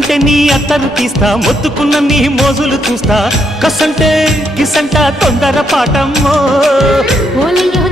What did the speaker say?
ముట్టుకుంటే నీ అత్తరు తీస్తా మొత్తుకున్న నీ మోజులు చూస్తా కసంటే కిసంట తొందర పాటమ్మో ఓలయ్యో